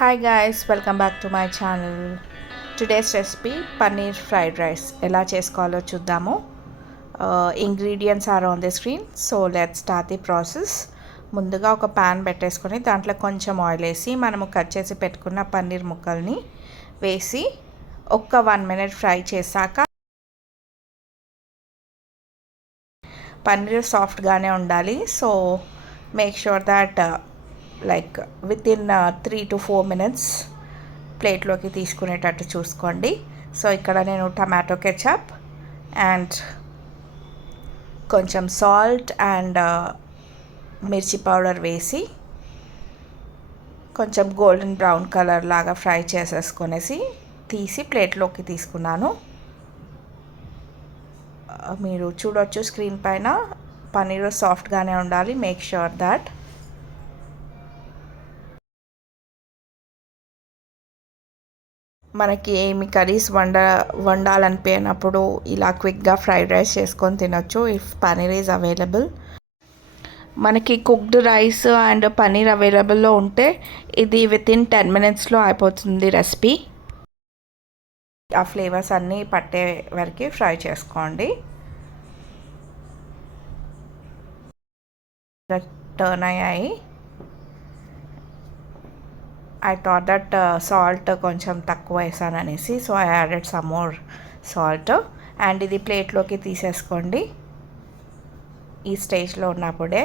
Hi guys, welcome back to my channel. Today's recipe paneer fried rice. ఎలా చేసుకోవాలో చూద్దాము. Ingredients are on the screen. So let's start the process. ముందుగా ఒక pan పెట్టేసుకొని దాంట్లో కొంచెం ఆయిల్ వేసి మనము కట్ చేసి పెట్టుకున్న పన్నీర్ ముక్కల్ని వేసి ఒక్క 1 minute ఫ్రై చేశాక పన్నీర్ సాఫ్ట్గానే ఉండాలి. So make sure that like within 3 to 4 minutes ప్లేట్లోకి తీసుకునేటట్టు చూసుకోండి. సో ఇక్కడ నేను టమాటో కెచప్ అండ్ కొంచెం సాల్ట్ అండ్ మిర్చి పౌడర్ వేసి కొంచెం గోల్డెన్ బ్రౌన్ కలర్ లాగా ఫ్రై చేసేసుకొనేసి తీసి ప్లేట్లోకి తీసుకున్నాను. మీరు చూడొచ్చు స్క్రీన్ పైన పన్నీర్ సాఫ్ట్గానే ఉండాలి. Make sure that. మనకి ఏమి కర్రీస్ వండాలనిపోయినప్పుడు ఇలా క్విక్గా ఫ్రైడ్ రైస్ చేసుకొని తినొచ్చు ఇఫ్ పన్నీర్ ఈజ్ అవైలబుల్. మనకి కుక్డ్ రైస్ అండ్ పన్నీర్ అవైలబుల్లో ఉంటే ఇది వితిన్ 10 minutesలో అయిపోతుంది రెసిపీ. ఆ ఫ్లేవర్స్ అన్నీ పట్టే వరకు ఫ్రై చేసుకోండి. టర్న్ అయ్యాయి. I thought that salt కొంచెం తక్కువ వేసాను అనేసి, so I added some more salt. And ఇది ప్లేట్లోకి తీసేసుకోండి ఈ స్టేజ్లో ఉన్నప్పుడే.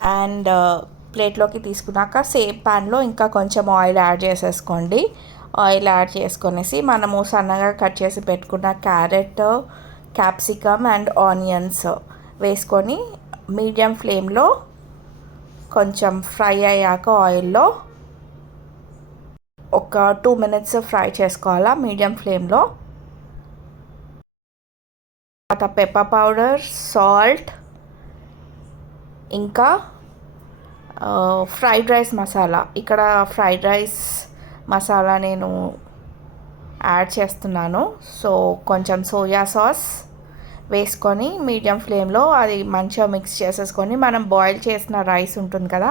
అండ్ ప్లేట్లోకి తీసుకున్నాక సేమ్ ప్యాన్లో ఇంకా కొంచెం ఆయిల్ యాడ్ చేసేసుకోండి. ఆయిల్ యాడ్ చేసుకొనేసి మనము సన్నగా కట్ చేసి పెట్టుకున్న క్యారెట్, క్యాప్సికమ్ అండ్ ఆనియన్స్ వేసుకొని మీడియం ఫ్లేమ్లో కొంచెం ఫ్రై అయ్యాక ఆయిల్లో ఒక 2 minutes ఫ్రై చేసుకోవాలా మీడియం ఫ్లేమ్లో. తర్వాత పెప్పర్ పౌడర్, సాల్ట్, ఇంకా ఫ్రైడ్ రైస్ మసాలా. ఇక్కడ ఫ్రైడ్ రైస్ మసాలా నేను యాడ్ చేస్తున్నాను. సో కొంచెం సోయా సాస్ వేసుకొని మీడియం ఫ్లేమ్లో అది మంచిగా మిక్స్ చేసేసుకొని మనం బాయిల్ చేసిన రైస్ ఉంటుంది కదా,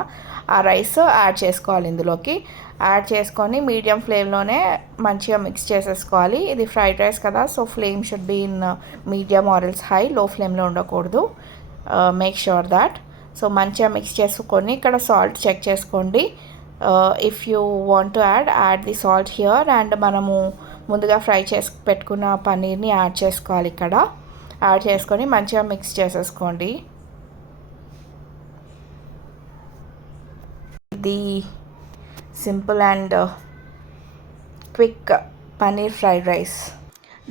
ఆ రైస్ యాడ్ చేసుకోవాలి. ఇందులోకి యాడ్ చేసుకొని మీడియం ఫ్లేమ్లోనే మంచిగా మిక్స్ చేసేసుకోవాలి. ఇది ఫ్రైడ్ రైస్ కదా, so flame should be in medium or else high. Low ఫ్లేమ్లో ఉండకూడదు. Make sure that. సో మంచిగా మిక్స్ చేసుకొని ఇక్కడ సాల్ట్ చెక్ చేసుకోండి. If you want to add the salt here. And మనము ముందుగా ఫ్రై చేసి పెట్టుకున్న పన్నీర్ని యాడ్ చేసుకోవాలి. ఇక్కడ యాడ్ చేసుకొని మంచిగా మిక్స్ చేసేసుకోండి. ఇది simple and quick paneer fried rice.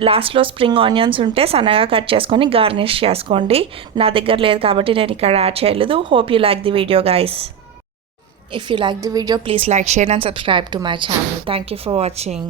లాస్ట్లో స్ప్రింగ్ ఆనియన్స్ ఉంటే సన్నగా కట్ చేసుకొని గార్నిష్ చేసుకోండి. నా దగ్గర లేదు కాబట్టి నేను ఇక్కడ యాడ్ చేయలేదు. Hope you like the video guys. If you like the video, please like, share and subscribe to my channel. Thank you for watching.